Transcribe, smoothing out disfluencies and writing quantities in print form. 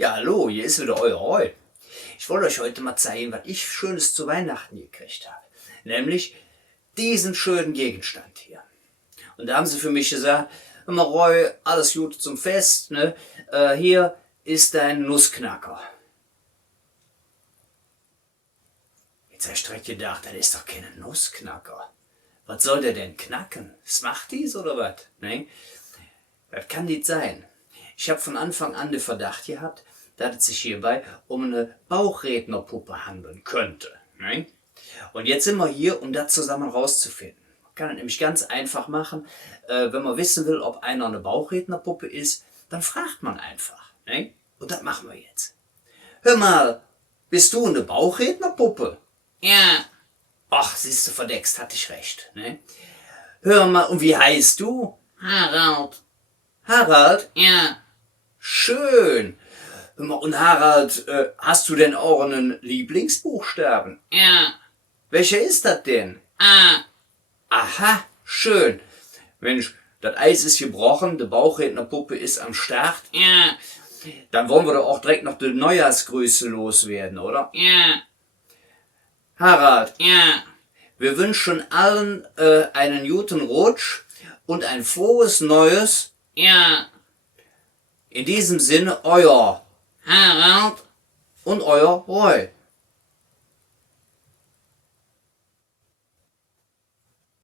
Ja, hallo, hier ist wieder euer Roy. Ich wollte euch heute mal zeigen, was ich Schönes zu Weihnachten gekriegt habe. Nämlich diesen schönen Gegenstand hier. Und da haben sie für mich gesagt, hör mal Roy, alles Gute zum Fest, ne? Hier ist dein Nussknacker. Jetzt habe ich direkt gedacht, das ist doch kein Nussknacker. Was soll der denn knacken? Smarties oder was? Ne? Das kann nicht sein. Ich habe von Anfang an den Verdacht gehabt, dass es sich hierbei um eine Bauchrednerpuppe handeln könnte. Ne? Und jetzt sind wir hier, um das zusammen rauszufinden. Man kann es nämlich ganz einfach machen. Wenn man wissen will, ob einer eine Bauchrednerpuppe ist, dann fragt man einfach. Ne? Und das machen wir jetzt. Hör mal, bist du eine Bauchrednerpuppe? Ja. Ach, siehst du, verdeckst, hatte ich recht. Ne? Hör mal, und wie heißt du? Harald. Harald? Ja. Schön. Hör mal, und Harald, hast du denn auch einen Lieblingsbuchstaben? Ja. Welcher ist das denn? A. Aha, schön. Mensch, das Eis ist gebrochen, die Bauchrednerpuppe ist am Start. Ja. Dann wollen wir doch auch direkt noch die Neujahrsgrüße loswerden, oder? Ja. Harald. Ja. Wir wünschen allen einen guten Rutsch und ein frohes Neues. Ja. In diesem Sinne, euer Harald und euer Roy.